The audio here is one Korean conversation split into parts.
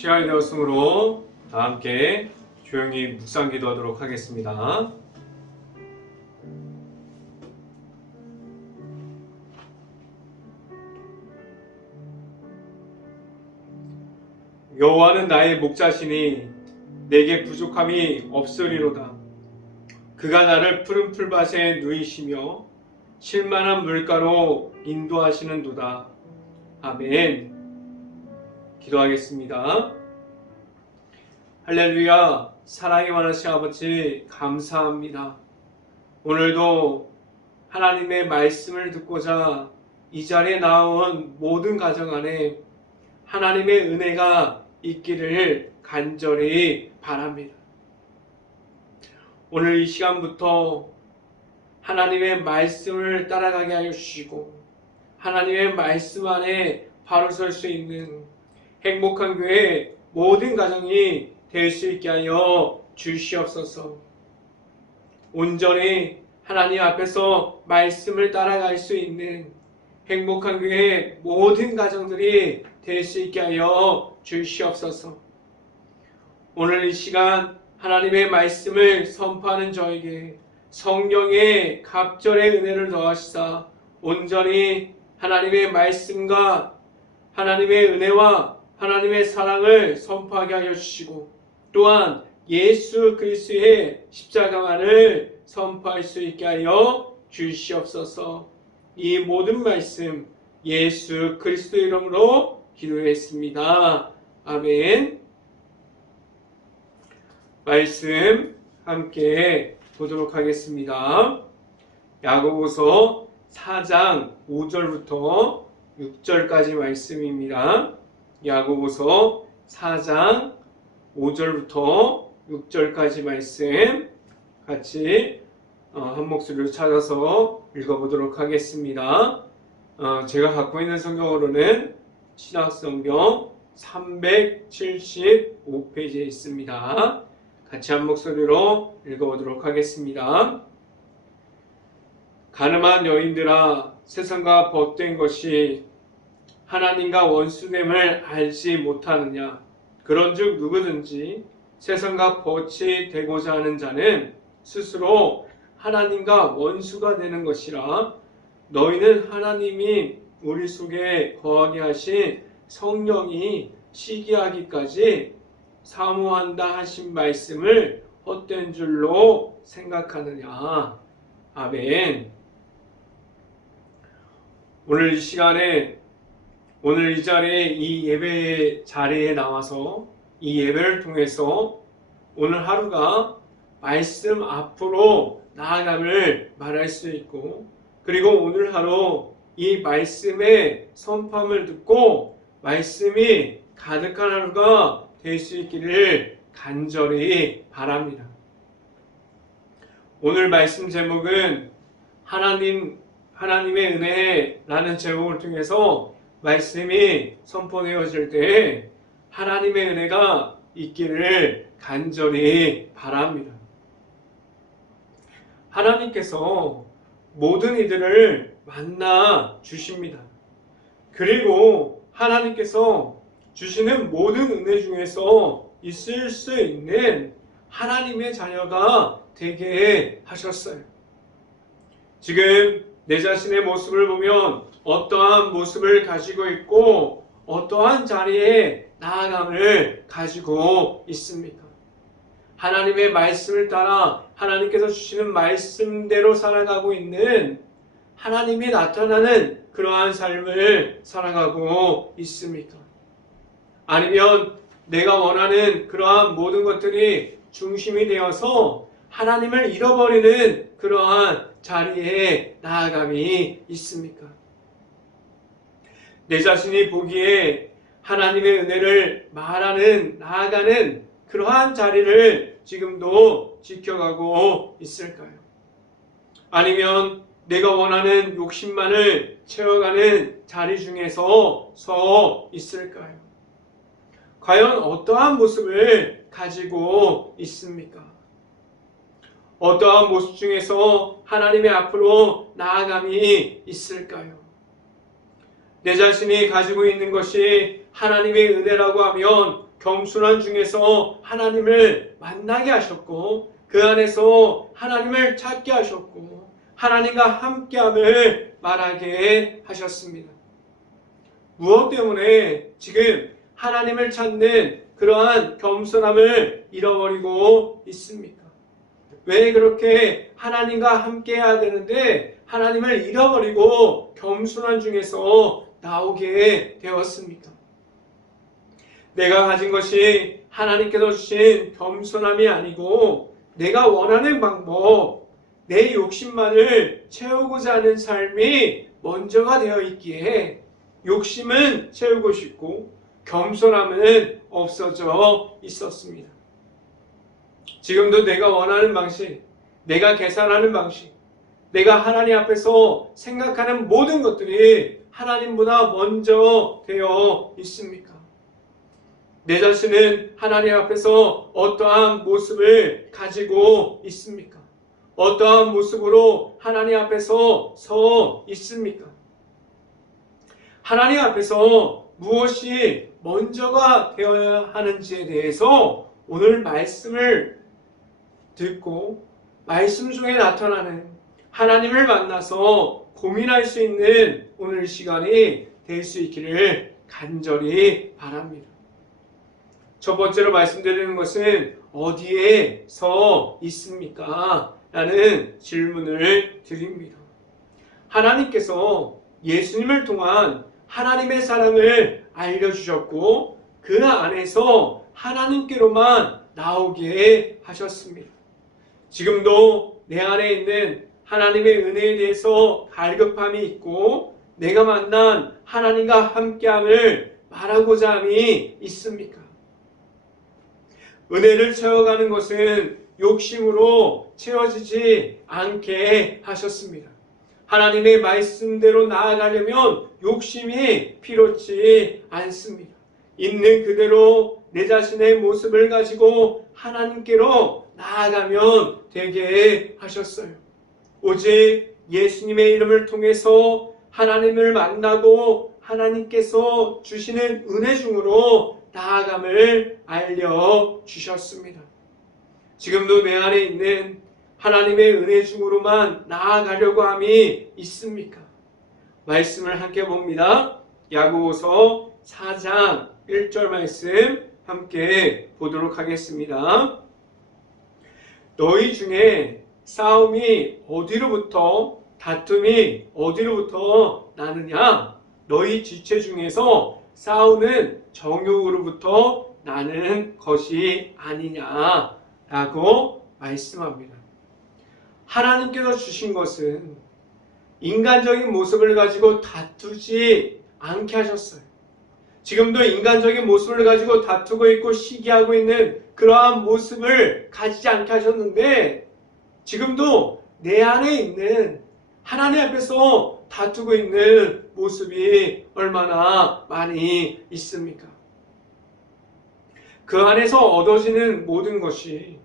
시간이 되었으므로 다 함께 조용히 묵상 기도하도록 하겠습니다. 여호와는 나의 목자시니 내게 부족함이 없으리로다. 그가 나를 푸른 풀밭에 누이시며 쉴만한 물가로 인도하시는도다. 아멘. 기도하겠습니다. 할렐루야. 사랑이 많으신 아버지 감사합니다. 오늘도 하나님의 말씀을 듣고자 이 자리에 나온 모든 가정 안에 하나님의 은혜가 있기를 간절히 바랍니다. 오늘 이 시간부터 하나님의 말씀을 따라가게 하여 주시고 하나님의 말씀 안에 바로 설 수 있는 행복한 교회 모든 가정이 될 수 있게 하여 주시옵소서. 온전히 하나님 앞에서 말씀을 따라갈 수 있는 행복한 교회 모든 가정들이 될 수 있게 하여 주시옵소서. 오늘 이 시간 하나님의 말씀을 선포하는 저에게 성령의 갑절의 은혜를 더하시사 온전히 하나님의 말씀과 하나님의 은혜와 하나님의 사랑을 선포하게 하여 주시고 또한 예수 그리스도의 십자가만을 선포할 수 있게 하여 주시옵소서. 이 모든 말씀 예수 그리스도 이름으로 기도했습니다. 아멘. 말씀 함께 보도록 하겠습니다. 야고보서 4장 5절부터 6절까지 말씀입니다. 야고보서 4장 5절부터 6절까지 말씀 같이 한 목소리로 찾아서 읽어보도록 하겠습니다. 제가 갖고 있는 성경으로는 신약성경 375페이지에 있습니다. 같이 한 목소리로 읽어보도록 하겠습니다. 가늠한 여인들아, 세상과 벗된 것이 하나님과 원수됨을 알지 못하느냐? 그런즉 누구든지 세상과 벗이 되고자 하는 자는 스스로 하나님과 원수가 되는 것이라. 너희는 하나님이 우리 속에 거하게 하신 성령이 시기하기까지 사모한다 하신 말씀을 헛된 줄로 생각하느냐? 아멘. 오늘 이 시간에 오늘 이 자리에 이 예배 자리에 나와서 이 예배를 통해서 오늘 하루가 말씀 앞으로 나아감을 말할 수 있고 그리고 오늘 하루 이 말씀의 선포함을 듣고 말씀이 가득한 하루가 될 수 있기를 간절히 바랍니다. 오늘 말씀 제목은 하나님의 은혜라는 제목을 통해서 말씀이 선포되어질 때 하나님의 은혜가 있기를 간절히 바랍니다. 하나님께서 모든 이들을 만나 주십니다. 그리고 하나님께서 주시는 모든 은혜 중에서 있을 수 있는 하나님의 자녀가 되게 하셨어요. 지금 내 자신의 모습을 보면 어떠한 모습을 가지고 있고 어떠한 자리에 나아감을 가지고 있습니까? 하나님의 말씀을 따라 하나님께서 주시는 말씀대로 살아가고 있는 하나님이 나타나는 그러한 삶을 살아가고 있습니까? 아니면 내가 원하는 그러한 모든 것들이 중심이 되어서 하나님을 잃어버리는 그러한 자리에 나아감이 있습니까? 내 자신이 보기에 하나님의 은혜를 나아가는 그러한 자리를 지금도 지켜가고 있을까요? 아니면 내가 원하는 욕심만을 채워가는 자리 중에서 서 있을까요? 과연 어떠한 모습을 가지고 있습니까? 어떠한 모습 중에서 하나님의 앞으로 나아감이 있을까요? 내 자신이 가지고 있는 것이 하나님의 은혜라고 하면 겸손한 중에서 하나님을 만나게 하셨고 그 안에서 하나님을 찾게 하셨고 하나님과 함께함을 말하게 하셨습니다. 무엇 때문에 지금 하나님을 찾는 그러한 겸손함을 잃어버리고 있습니까? 왜 그렇게 하나님과 함께 해야 되는데 하나님을 잃어버리고 겸손한 중에서 나오게 되었습니까? 내가 가진 것이 하나님께서 주신 겸손함이 아니고 내가 원하는 방법, 내 욕심만을 채우고자 하는 삶이 먼저가 되어 있기에 욕심은 채우고 싶고 겸손함은 없어져 있었습니다. 지금도 내가 원하는 방식, 내가 계산하는 방식, 내가 하나님 앞에서 생각하는 모든 것들이 하나님보다 먼저 되어 있습니까? 내 자신은 하나님 앞에서 어떠한 모습을 가지고 있습니까? 어떠한 모습으로 하나님 앞에서 서 있습니까? 하나님 앞에서 무엇이 먼저가 되어야 하는지에 대해서 오늘 말씀을 듣고 말씀 중에 나타나는 하나님을 만나서 고민할 수 있는 오늘 시간이 될 수 있기를 간절히 바랍니다. 첫 번째로 말씀드리는 것은 어디에 서 있습니까? 라는 질문을 드립니다. 하나님께서 예수님을 통한 하나님의 사랑을 알려주셨고 그 안에서 하나님께로만 나오게 하셨습니다. 지금도 내 안에 있는 하나님의 은혜에 대해서 갈급함이 있고 내가 만난 하나님과 함께함을 말하고자 함이 있습니까? 은혜를 채워가는 것은 욕심으로 채워지지 않게 하셨습니다. 하나님의 말씀대로 나아가려면 욕심이 필요치 않습니다. 있는 그대로 내 자신의 모습을 가지고 하나님께로 나아가면 되게 하셨어요. 오직 예수님의 이름을 통해서 하나님을 만나고 하나님께서 주시는 은혜 중으로 나아감을 알려주셨습니다. 지금도 내 안에 있는 하나님의 은혜 중으로만 나아가려고 함이 있습니까? 말씀을 함께 봅니다. 야고보서 4장 1절 말씀 함께 보도록 하겠습니다. 너희 중에 싸움이 어디로부터 다툼이 어디로부터 나느냐? 너희 지체 중에서 싸우는 정욕으로부터 나는 것이 아니냐? 라고 말씀합니다. 하나님께서 주신 것은 인간적인 모습을 가지고 다투지 않게 하셨어요. 지금도 인간적인 모습을 가지고 다투고 있고 시기하고 있는 그러한 모습을 가지지 않게 하셨는데 지금도 내 안에 있는 하나님 앞에서 다투고 있는 모습이 얼마나 많이 있습니까? 그 안에서 얻어지는 모든 것이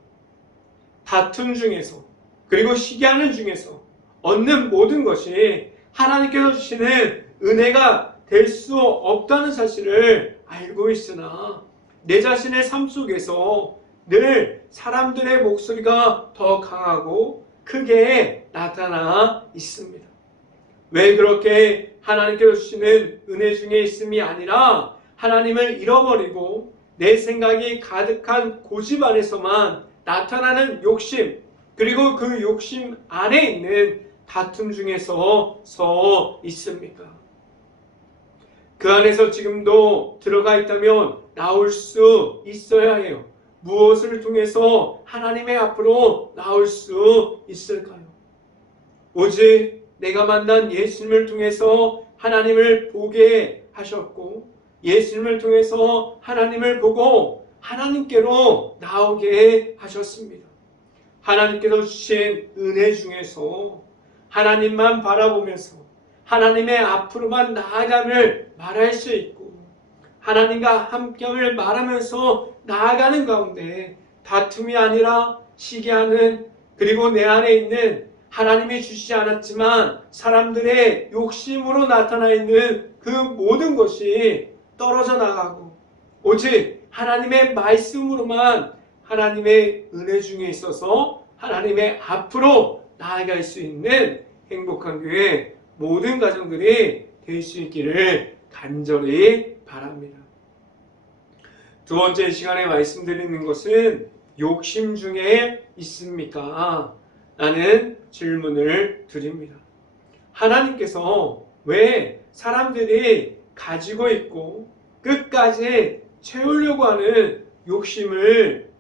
다툼 중에서 그리고 시기하는 중에서 얻는 모든 것이 하나님께서 주시는 은혜가 될 수 없다는 사실을 알고 있으나 내 자신의 삶 속에서 늘 사람들의 목소리가 더 강하고 크게 나타나 있습니다. 왜 그렇게 하나님께서 주시는 은혜 중에 있음이 아니라 하나님을 잃어버리고 내 생각이 가득한 고집 안에서만 나타나는 욕심, 그리고 그 욕심 안에 있는 다툼 중에서 서 있습니까? 그 안에서 지금도 들어가 있다면 나올 수 있어야 해요. 무엇을 통해서 하나님의 앞으로 나올 수 있을까요? 오직 내가 만난 예수님을 통해서 하나님을 보게 하셨고 예수님을 통해서 하나님을 보고 하나님께로 나오게 하셨습니다. 하나님께서 주신 은혜 중에서 하나님만 바라보면서 하나님의 앞으로만 나아감을 말할 수 있고 하나님과 함께함을 말하면서 나아가는 가운데 다툼이 아니라 시기하는 그리고 내 안에 있는 하나님이 주시지 않았지만 사람들의 욕심으로 나타나 있는 그 모든 것이 떨어져 나가고 오직 하나님의 말씀으로만 하나님의 은혜 중에 있어서 하나님의 앞으로 나아갈 수 있는 행복한 교회 모든 가정들이 될 수 있기를 간절히 바랍니다. 두 번째 시간에 말씀드리는 것은 욕심 중에 있습니까? 라는 질문을 드립니다. 하나님께서 왜 사람들이 가지고 있고 끝까지 채우려고 하는 욕심을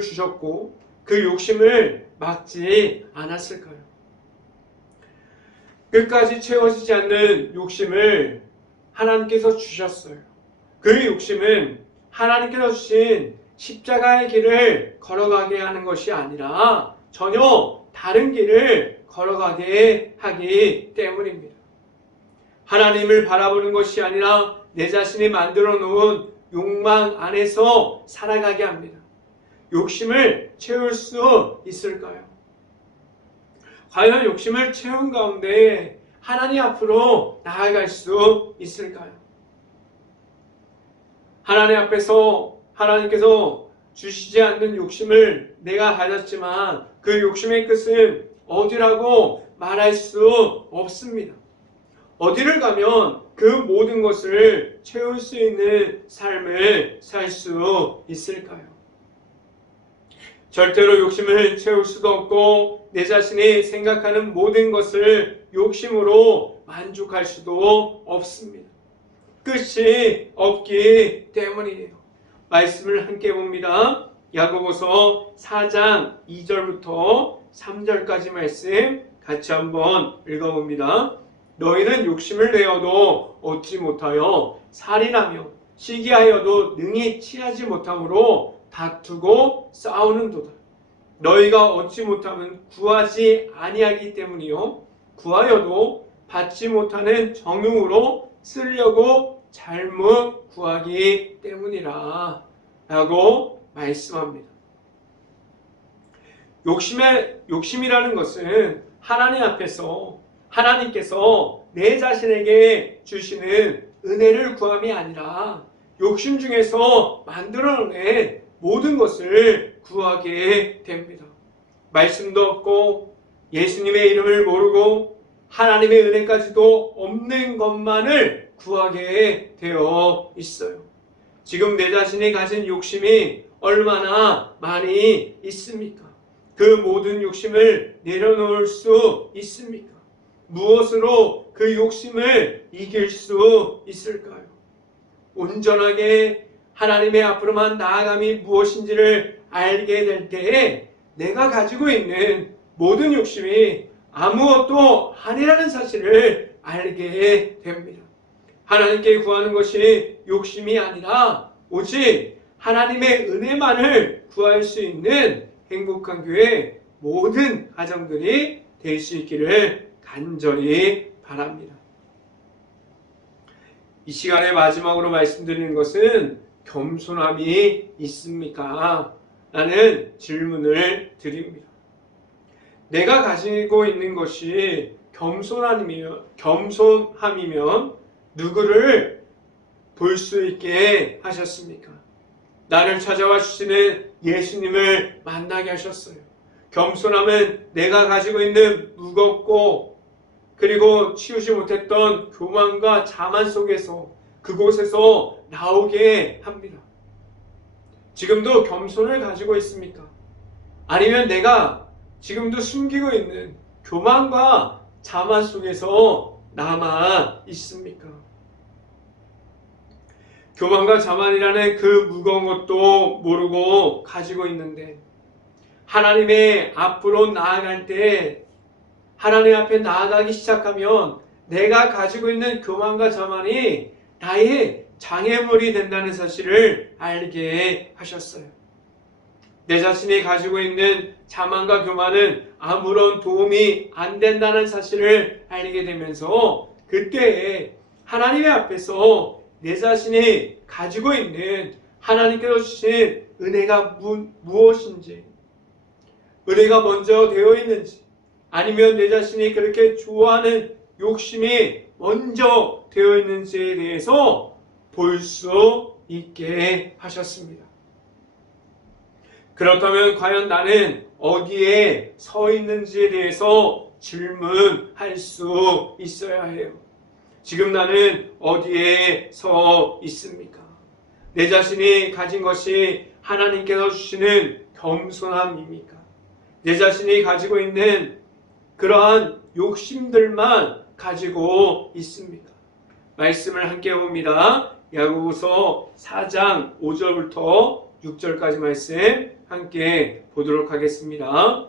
주셨고 그 욕심을 막지 않았을까요? 끝까지 채워지지 않는 욕심을 하나님께서 주셨어요. 그 욕심은 하나님께서 주신 십자가의 길을 걸어가게 하는 것이 아니라 전혀 다른 길을 걸어가게 하기 때문입니다. 하나님을 바라보는 것이 아니라 내 자신이 만들어 놓은 욕망 안에서 살아가게 합니다. 욕심을 채울 수 있을까요? 과연 욕심을 채운 가운데 하나님 앞으로 나아갈 수 있을까요? 하나님 앞에서 하나님께서 주시지 않는 욕심을 내가 가졌지만 그 욕심의 끝은 어디라고 말할 수 없습니다. 어디를 가면 그 모든 것을 채울 수 있는 삶을 살 수 있을까요? 절대로 욕심을 채울 수도 없고 내 자신이 생각하는 모든 것을 욕심으로 만족할 수도 없습니다. 끝이 없기 때문이에요. 말씀을 함께 봅니다. 야고보서 4장 2절부터 3절까지 말씀 같이 한번 읽어봅니다. 너희는 욕심을 내어도 얻지 못하여 살인하며 시기하여도 능히 취하지 못함으로 다투고 싸우는도다. 너희가 얻지 못하면 구하지 아니하기 때문이요 구하여도 받지 못하는 정욕으로 쓰려고 잘못 구하기 때문이라 라고 말씀합니다. 욕심이라는 것은 하나님 앞에서 하나님께서 내 자신에게 주시는 은혜를 구함이 아니라 욕심 중에서 만들어낸 모든 것을 구하게 됩니다. 말씀도 없고 예수님의 이름을 모르고 하나님의 은혜까지도 없는 것만을 구하게 되어 있어요. 지금 내 자신이 가진 욕심이 얼마나 많이 있습니까? 그 모든 욕심을 내려놓을 수 있습니까? 무엇으로 그 욕심을 이길 수 있을까요? 온전하게 하나님의 앞으로만 나아감이 무엇인지를 알게 될 때에 내가 가지고 있는 모든 욕심이 아무것도 아니라는 사실을 알게 됩니다. 하나님께 구하는 것이 욕심이 아니라 오직 하나님의 은혜만을 구할 수 있는 행복한 교회 모든 가정들이 될 수 있기를 간절히 바랍니다. 이 시간에 마지막으로 말씀드리는 것은 겸손함이 있습니까? 라는 질문을 드립니다. 내가 가지고 있는 것이 겸손함이면 누구를 볼 수 있게 하셨습니까? 나를 찾아와 주시는 예수님을 만나게 하셨어요. 겸손함은 내가 가지고 있는 무겁고 그리고 치우지 못했던 교만과 자만 속에서 그곳에서 나오게 합니다. 지금도 겸손을 가지고 있습니까? 아니면 내가 지금도 숨기고 있는 교만과 자만 속에서 남아 있습니까? 교만과 자만이라는 그 무거운 것도 모르고 가지고 있는데 하나님의 앞으로 나아갈 때 하나님 앞에 나아가기 시작하면 내가 가지고 있는 교만과 자만이 나의 장애물이 된다는 사실을 알게 하셨어요. 내 자신이 가지고 있는 자만과 교만은 아무런 도움이 안 된다는 사실을 알게 되면서 그때에 하나님의 앞에서 내 자신이 가지고 있는 하나님께서 주신 은혜가 무엇인지, 은혜가 먼저 되어 있는지, 아니면 내 자신이 그렇게 좋아하는 욕심이 먼저 되어 있는지에 대해서 볼 수 있게 하셨습니다. 그렇다면 과연 나는 어디에 서 있는지에 대해서 질문할 수 있어야 해요. 지금 나는 어디에 서 있습니까? 내 자신이 가진 것이 하나님께서 주시는 겸손함입니까? 내 자신이 가지고 있는 그러한 욕심들만 가지고 있습니까? 말씀을 함께 봅니다. 야고보서 4장 5절부터 6절까지 말씀 함께 보도록 하겠습니다.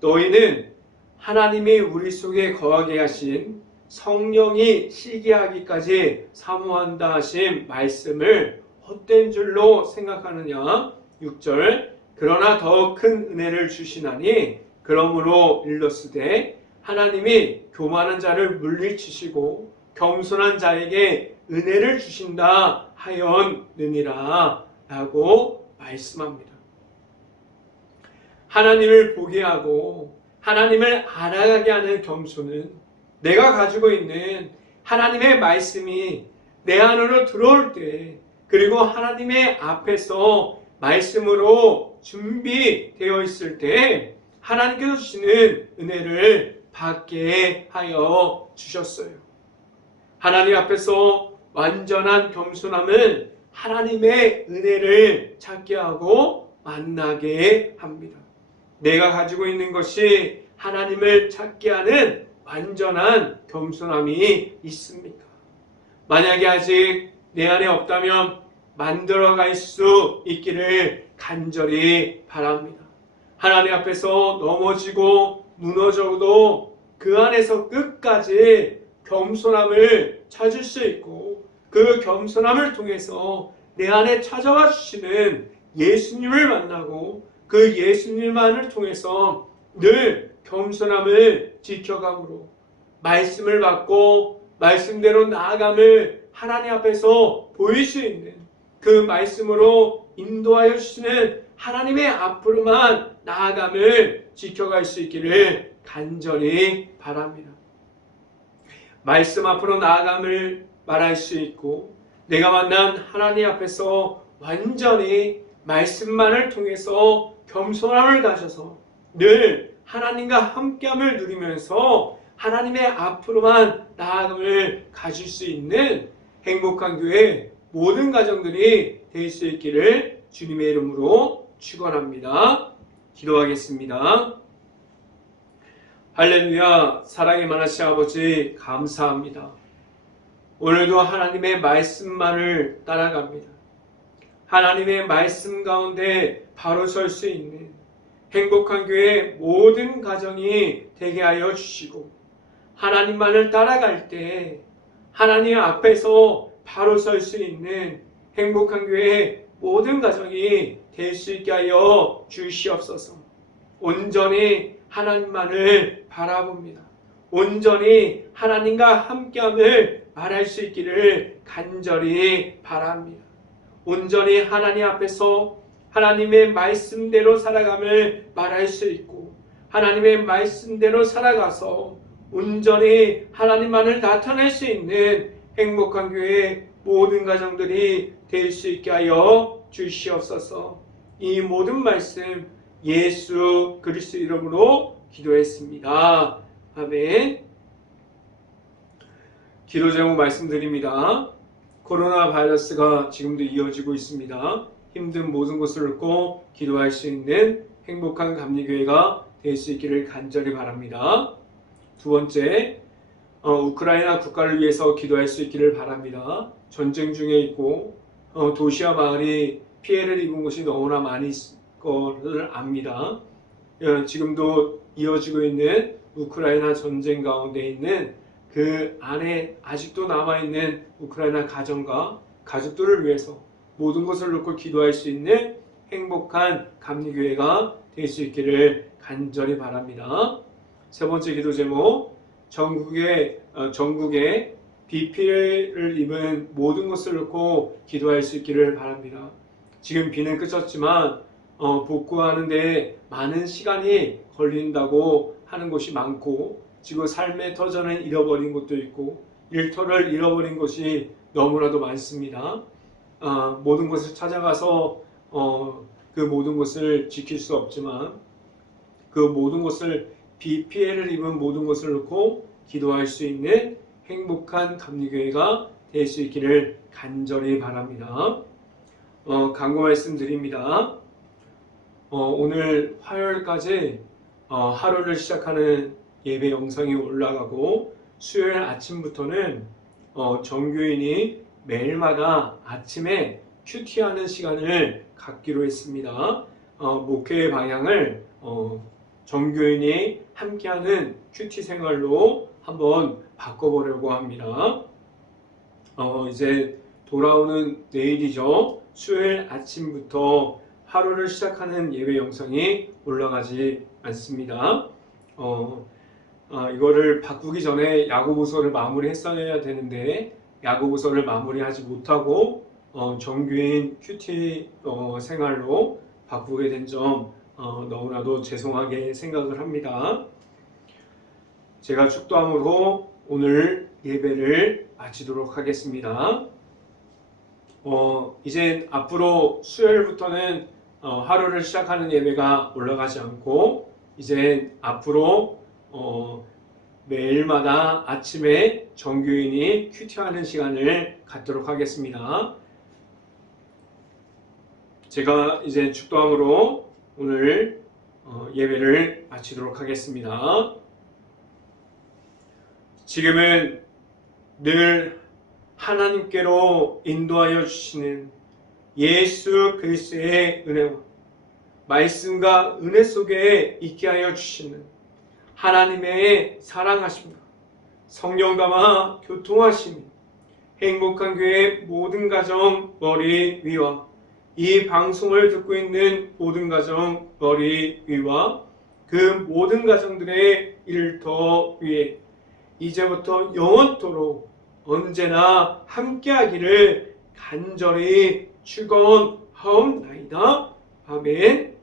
너희는 하나님이 우리 속에 거하게 하신 성령이 시기하기까지 사모한다 하신 말씀을 헛된 줄로 생각하느냐? 6절 그러나 더 큰 은혜를 주시나니 그러므로 일렀으되 하나님이 교만한 자를 물리치시고 겸손한 자에게 은혜를 주신다 하였느니라 라고 말씀합니다. 하나님을 보게 하고 하나님을 알아가게 하는 겸손은 내가 가지고 있는 하나님의 말씀이 내 안으로 들어올 때, 그리고 하나님의 앞에서 말씀으로 준비되어 있을 때 하나님께서 주시는 은혜를 받게 하여 주셨어요. 하나님 앞에서 완전한 겸손함은 하나님의 은혜를 찾게 하고 만나게 합니다. 내가 가지고 있는 것이 하나님을 찾게 하는 완전한 겸손함이 있습니까? 만약에 아직 내 안에 없다면 만들어갈 수 있기를 간절히 바랍니다. 하나님 앞에서 넘어지고 무너져도 그 안에서 끝까지 겸손함을 찾을 수 있고, 그 겸손함을 통해서 내 안에 찾아와 주시는 예수님을 만나고 그 예수님만을 통해서 늘 겸손함을 지켜감으로 말씀을 받고 말씀대로 나아감을 하나님 앞에서 보일 수 있는, 그 말씀으로 인도하여 주시는 하나님의 앞으로만 나아감을 지켜갈 수 있기를 간절히 바랍니다. 말씀 앞으로 나아감을 말할 수 있고, 내가 만난 하나님 앞에서 완전히 말씀만을 통해서 겸손함을 가져서 늘 하나님과 함께함을 누리면서 하나님의 앞으로만 나아감을 가질 수 있는 행복한 교회 모든 가정들이 될 수 있기를 주님의 이름으로 축원합니다. 기도하겠습니다. 할렐루야. 사랑의 만하신 아버지 감사합니다. 오늘도 하나님의 말씀만을 따라갑니다. 하나님의 말씀 가운데 바로 설 수 있는 행복한 교회 모든 가정이 되게 하여 주시고, 하나님만을 따라갈 때 하나님 앞에서 바로 설 수 있는 행복한 교회 모든 가정이 될 수 있게 하여 주시옵소서. 온전히 하나님만을 바라봅니다. 온전히 하나님과 함께함을 말할 수 있기를 간절히 바랍니다. 온전히 하나님 앞에서 하나님의 말씀대로 살아감을 말할 수 있고, 하나님의 말씀대로 살아가서 온전히 하나님만을 나타낼 수 있는 행복한 교회 모든 가정들이 될 수 있게 하여 주시옵소서. 이 모든 말씀 예수 그리스도 이름으로 기도했습니다. 아멘. 기도 제목 말씀드립니다. 코로나 바이러스가 지금도 이어지고 있습니다. 힘든 모든 것을 놓고 기도할 수 있는 행복한 감리교회가 될 수 있기를 간절히 바랍니다. 두 번째, 우크라이나 국가를 위해서 기도할 수 있기를 바랍니다. 전쟁 중에 있고 도시와 마을이 피해를 입은 곳이 너무나 많이 있을 것을 압니다. 지금도 이어지고 있는 우크라이나 전쟁 가운데 있는 그 안에 아직도 남아있는 우크라이나 가정과 가족들을 위해서 모든 것을 놓고 기도할 수 있는 행복한 감리교회가 될 수 있기를 간절히 바랍니다. 세 번째 기도 제목, 전국에 비피를 입은 모든 것을 놓고 기도할 수 있기를 바랍니다. 지금 비는 그쳤지만 복구하는 데 많은 시간이 걸린다고 하는 곳이 많고, 지금 삶의 터전을 잃어버린 곳도 있고 일터를 잃어버린 곳이 너무나도 많습니다. 모든 것을 찾아가서 그 모든 것을 지킬 수 없지만 그 모든 것을 피해를 입은 모든 것을 놓고 기도할 수 있는 행복한 감리교회가 될 수 있기를 간절히 바랍니다. 강구 말씀드립니다. 오늘 화요일까지 하루를 시작하는 예배 영상이 올라가고 수요일 아침부터는 정교인이 매일마다 아침에 큐티하는 시간을 갖기로 했습니다. 목회의 방향을 정교인이 함께하는 큐티 생활로 한번 바꿔보려고 합니다. 이제 돌아오는 내일이죠. 수요일 아침부터 하루를 시작하는 예배 영상이 올라가지 않습니다. 이거를 바꾸기 전에 야고보서를 마무리했어야 되는데 야고보서를 마무리하지 못하고 정교인 큐티 생활로 바꾸게 된 점 너무나도 죄송하게 생각을 합니다. 제가 축도함으로 오늘 예배를 마치도록 하겠습니다. 이제 앞으로 수요일부터는 하루를 시작하는 예배가 올라가지 않고 이제 앞으로 매일마다 아침에 정교인이 큐티하는 시간을 갖도록 하겠습니다. 제가 이제 축도함으로 오늘 예배를 마치도록 하겠습니다. 지금은 늘 하나님께로 인도하여 주시는 예수 그리스도의 은혜와 말씀과 은혜 속에 있게 하여 주시는 하나님의 사랑하심과 성령감화 교통하심이 행복한 교회 모든 가정 머리 위와 이 방송을 듣고 있는 모든 가정 머리 위와 그 모든 가정들의 일터 위에 이제부터 영원토록 언제나 함께하기를 간절히 축원하옵나이다. 아멘.